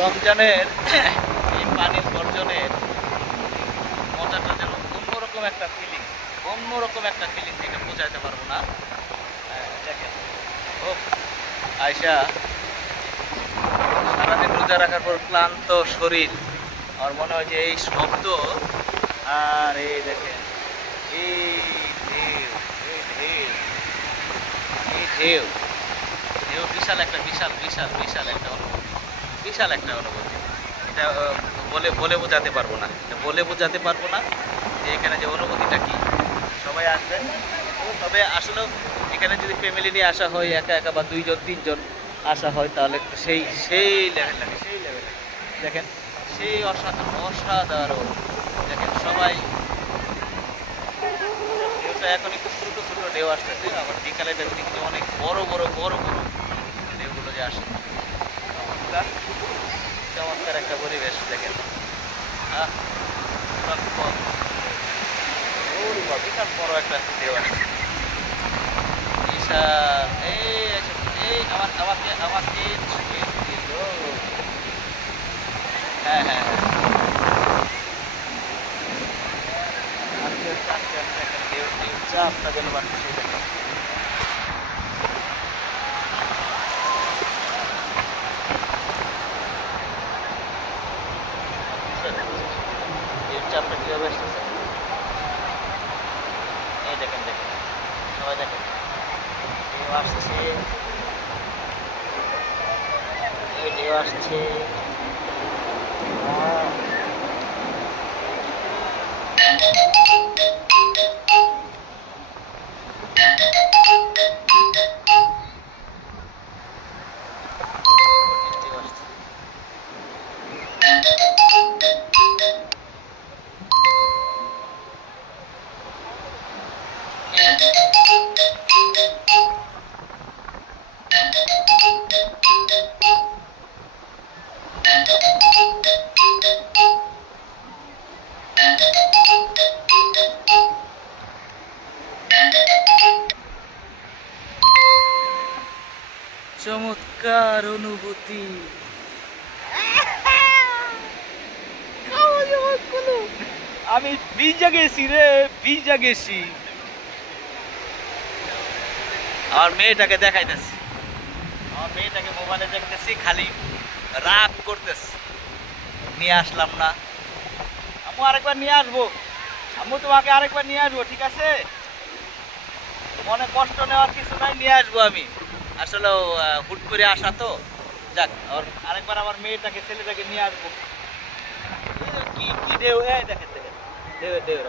রমজানের এই পানির বর্জনের মজাটা যেন অন্যরকম একটা ফিলিং, এটা বোঝাইতে পারবো না। দেখেন ও আয়শা সারাদিন রোজা রাখার পর ক্লান্ত শরীর, আর মনে হয় যে এই শব্দ আর এই দেখেন এই ঢেউ, এই ঢেউ বিশাল একটা অনুভূতি। এটা বলে বোঝাতে পারবো না, যে এখানে যে অনুভূতিটা কি। সবাই আসবেন, তবে আসলে এখানে যদি ফ্যামিলি নিয়ে আসা হয়, একা একা বা 2 জন 3 জন আসা হয়, তাহলে সেই লেভেল লাগে। দেখেন সেই অসাধারণ দেখেন সবাই। ঢেউটা এখন একটু ছোটো ঢেউ আসতেছে, আবার বিকালে দেখি যে অনেক বড় ঢেউগুলো যে আসে। চমৎকার একটা পরিবেশ দেখেন। বিশাল বড় একটা ঢেউ আসে, বিশাল। এই আমাকে ছুঁয়ে দিল। হ্যাঁ, চাপটা যেন বাড়তেছে। চাপটা কীভাবে আসতেছে এই দেখেন, সবাই দেখেন ঢেউ আসছে, এই ঢেউ আসছে। চমৎকার অনুভূতি। আমি ভিজা গেছি। আমার মেয়েটাকে দেখাইতেছি, মোবাইলে দেখতেছি, খালি রাগ করতেছি, নিয়ে আসলাম না। আম্মু আরেকবার নিয়ে আসবো, তোমাকে আরেকবার নিয়ে আসবো, ঠিক আছে? মনে কষ্ট নেওয়ার কিছু নাই, নিয়ে আসবো আমি। আসলে হুট করে আসা তো, যাক আরেকবার আমার ছেলেটাকে নিয়ে আসবো। কি ঢেউ, দেখেন ঢেউ